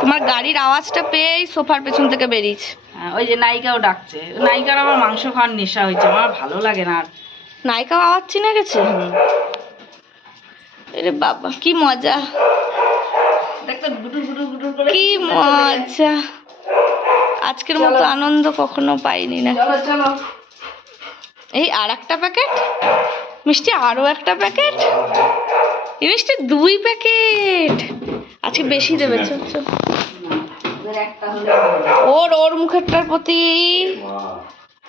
তোমার গাড়ির আওয়াজটা পেয়েই সোফার পেছন থেকে বেরিয়েছে। হ্যাঁ, ওই যে নায়িকাও ডাকছে। নায়িকার আবার মাংস খাওয়ার নেশা হয়েছে আমার ভালো লাগে না আর। নায়িকাও আওয়াজ চিনে গেছে? আরে বাবা কি মজা। কি মজা। আজকের মতো আনন্দ কখনো পাইনি না। এই আর একটা প্যাকেট? মিষ্টি আরও একটা প্যাকেট? এই মিষ্টি দুই প্যাকেট। আজকে বেশি দেবে চল চল। ওদের একটা হলে হবে। ওর ওর মুখেরটার প্রতি।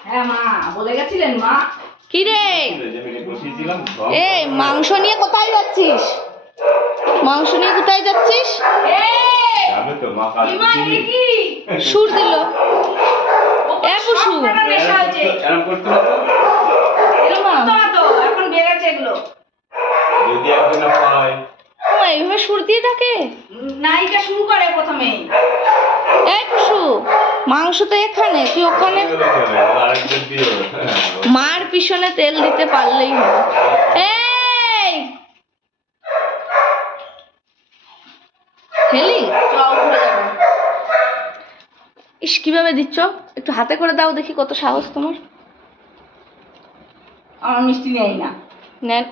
হ্যাঁ মা বলে গেছিলেন মা। কি রে? এই মাংস নিয়ে কোথায় যাচ্ছিস? মাংস নিয়ে কোথায় যাচ্ছিস? সুর দিল। এ পুষু নেশা হয়েছে এরকম করতো না তো এখন বেড়েছে এগুলো ও এইভাবে সুর দিয়ে থাকে নায়িকা শুরু করে প্রথমে। এই পুষু মাংস তো এখানে তুই ওখানে মার পিছনে তেল দিতে পারলেই হবে। এই! যাব। ইস কীভাবে দিচ্ছ? একটু হাতে করে দাও দেখি কত সাহস তোমার। আমার মিষ্টি নেই না। নেন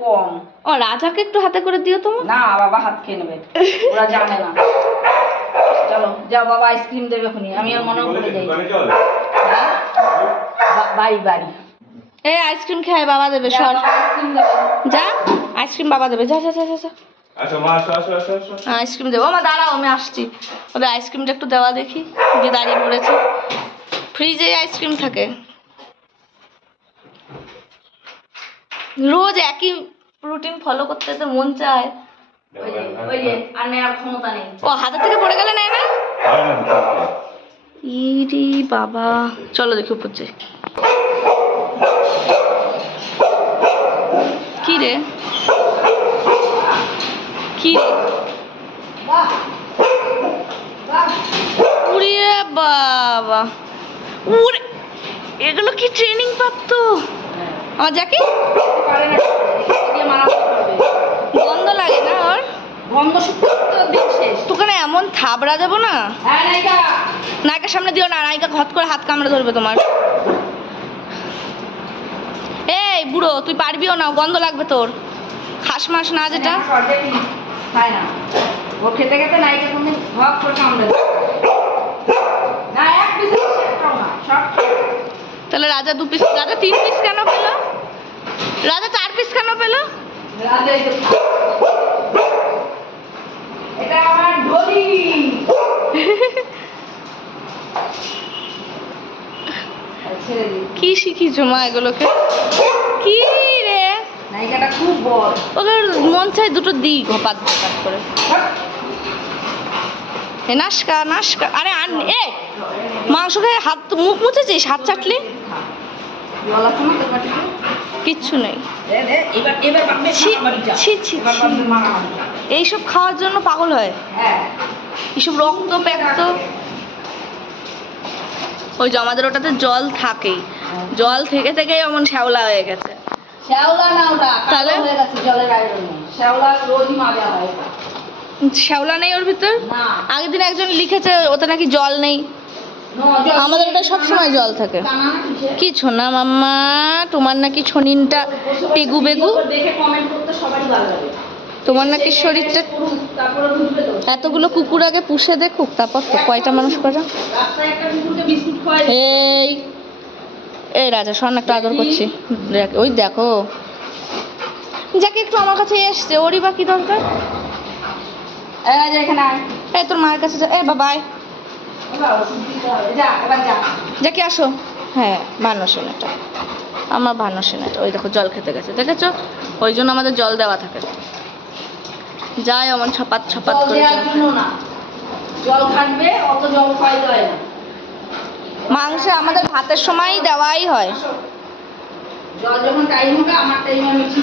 কম। ও রাজাকে একটু হাতে করে দিও তোমার না বাবা হাত খেয়ে নেবে। ওরা জানে না। চলো যাও বাবা আইসক্রিম দেবে এখনই। আমি আর মনেও করে যাই হ্যাঁ? বা- বাড়ি বাড়ি। এই আইসক্রিম খায় বাবা দেবে সর। যা আইসক্রিম বাবা দেবে। যা যা যা যা আচ্ছা মা আসো আইসক্রিম দেবো। আমার দাঁড়াও আমি আসছি। ওদের আইসক্রিমটা একটু দেওয়া দেখি গিয়ে দাঁড়িয়ে পড়েছে। ফ্রিজে আইসক্রিম থাকে। রোজ একই রুটিন ফলো করতে তো মন চায় ওই যে আর নেওয়ার ক্ষমতা নেই। ও হাতে থেকে পড়ে গেলে নেয় না? ইরি বাবা। চলো দেখি উপর যাই। কি রে? কি রে? উড়িয়ে বাবা। উড়ে এগুলো কি ট্রেনিং প্রাপ্ত? আমার যাকে? পারে না দিয়ে মারামারি করবে গন্ধ লাগে না ওর? গন্ধ শুকতে দিন শেষ। তোকে এমন থাবড়া দেবো না? হ্যাঁ নায়িকা। নায়িকার সামনে দিও না নায়িকা ঘট করে হাত কামড়ে ধরবে তোমার। এই বুড়ো তুই পারবিও না গন্ধ লাগবে তোর। খাস মাস না যেটা। না? ও খেতে খেতে নায়িকা তুমি ভাগ করে কামড়ে দেবে। না এক পিস একটাও না সব তাহলে রাজা দু পিস রাজা তিন পিস কেন পেল? রাজা চার পিস কেন পেল। এটা আমার ঢোলি কি শিখিছো মা এগুলোকে? কি রে? নায়িকাটা খুব বড়। ওদের মন চাই দুটো দিই ঘপাত ঘপাত করে। এ নাস্কা নাস্কা আরে আন এ! মাংস খেয়ে হাত মুখ মুছেছিস? হাত চাটলি? কিচ্ছু নেই। ছি। ছি। এইসব খাওয়ার জন্য পাগল হয়। হ্যাঁ। এইসব রক্ত প্যাক্ত ওই জমাদের ওটাতে জল থাকেই। জল থেকে থেকে এমন শ্যাওলা হয়ে গেছে। শ্যাওলা হয়ে হয় নেই ওর ভিতর? আগের দিন একজন লিখেছে ওতে নাকি জল নেই। আমাদের ওটা সবসময় জল থাকে। টানা না মাম্মা? তোমার নাকি ছনিনটা টেগু বেগু? তোমার নাকি শরীরটা এতগুলো কুকুর আগে পুষে দেখুক, তারপর তো কয়টা মানুষ করে? এই এই রাজা, শোন একটা আদর করছি। ওই দেখো। যাকে একটু আমার কাছে এসছে, ওরই বা কি দরকার? এই এখানে এই তোর মায়ের কাছে এ বাবাই যাকে আসো। হ্যাঁ ভানো সেনাটা। আমার ভানো সেনাটা। ওই দেখো জল খেতে গেছে। দেখেছ? ওই জন্য আমাদের জল দেওয়া থাকে। যায় অমন ছপাত ছপাত করে জল খাটবে অত জল খাওয়াই হয় না। মাংসে আমাদের ভাতের সময়ই দেওয়াই হয়।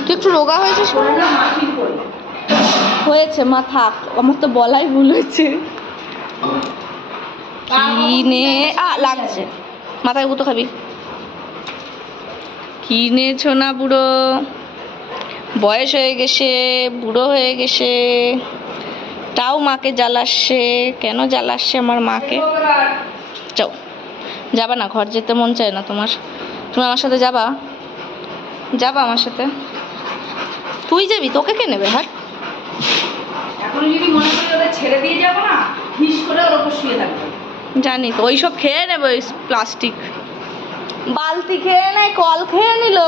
তুই একটু রোগা হয়েছিস? হয়েছে মা থাক। আমার তো বলাই ভুল হয়েছে। কিনে আ লাগছে। মাথায় গুতো খাবি। কিনেছো না বুড়ো? বয়স হয়ে গেছে, বুড়ো হয়ে গেছে। তাও মাকে জ্বালাচ্ছে। কেন জ্বালাসছে আমার মাকে? যাও। যাবা না, ঘর যেতে মন চায় না তোমার। তুমি আমার সাথে যাবা? যাবা আমার সাথে? তুই যাবি, তোকে কে নেবে? হাট। এখন যদি মনে করি ওদের ছেড়ে দিয়ে যাব না, হিস করে ওর ওপর শুয়ে থাকবে। জানি তো ওইসব খেয়ে নেবে ওই প্লাস্টিক বালতি খেয়ে নেয় কল খেয়ে নিল।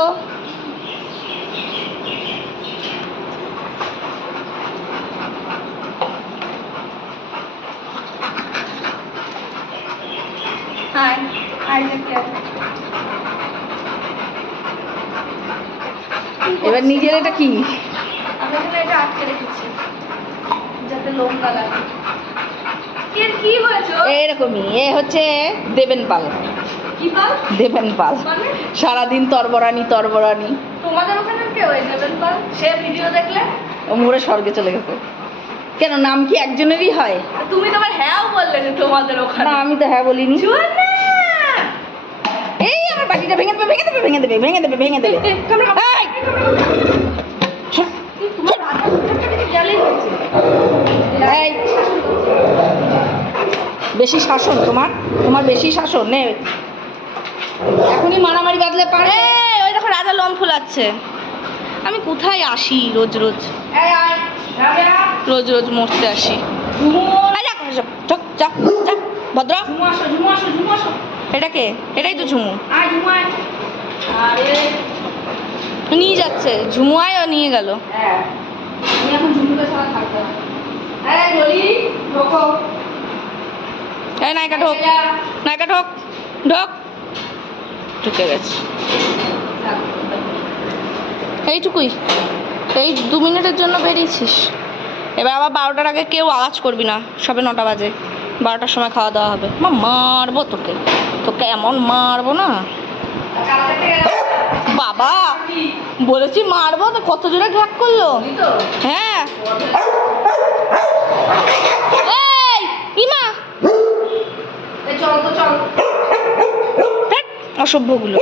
এবার নিজের এটা কি আমি এখানে এটা আটকে রেখেছি যাতে লোম না লাগে? এরকমই এ হচ্ছে দেবেন পাল। দেবেন পাল। মানে? সারাদিন তরবরানি তরবরানি। তোমাদের ওখানে কে ওই দেবেন পাল? সে ভিডিও দেখলে? ও মোড়ে স্বর্গে চলে গেছে। কেন নাম কি একজনেরই হয়? তুমি তোমার হ্যাঁও বললে যে তোমাদের ওখানে। না আমি তো হ্যাঁ বলিনি! এই আমার বাটিটা ভেঙে দেবে ভেঙে দেবে ভেঙে দেবে ভেঙে দেবে ভেঙে দেবে। এ, ক্যামেরা- এই! শোন, এই, তোমার রাজা কোথাকার থেকে গেলেই হচ্ছে। এই বেশি শাসন তোমার? তোমার বেশি শাসন? নে। এখনই মারামারি বাদলে পারে। ওই দেখো রাজা লোম ফুলাচ্ছে। আমি কোথায় আসি রোজ রোজ? রোজ। রোজ মরতে আসি। ভদ্র। এটা কে? এটাই তো ঝুমু। নিয়ে যাচ্ছে। ঝুমু আয় ও নিয়ে গেল। হ্যাঁ। এখন ঝুমুকে ছাড়া থাকব না। এই নায়িকা ঢোক। নায়িকা ঢোক ঢোক। ঢুকে গেছে। এইটুকুই। এই দু মিনিটের জন্য বেরিয়েছিস। এবার আবার বারোটার আগে কেউ আওয়াজ করবি না। সবে নটা বাজে। বারোটার সময় খাওয়া দাওয়া হবে। মা, মারবো তোকে। তোকে এমন মারবো না। বাবা, বলেছি মারবো তো, কত জোরে ঘ্যাক করল? হ্যাঁ। এই, ইমা চল তো চল। অসভ্যগুলো।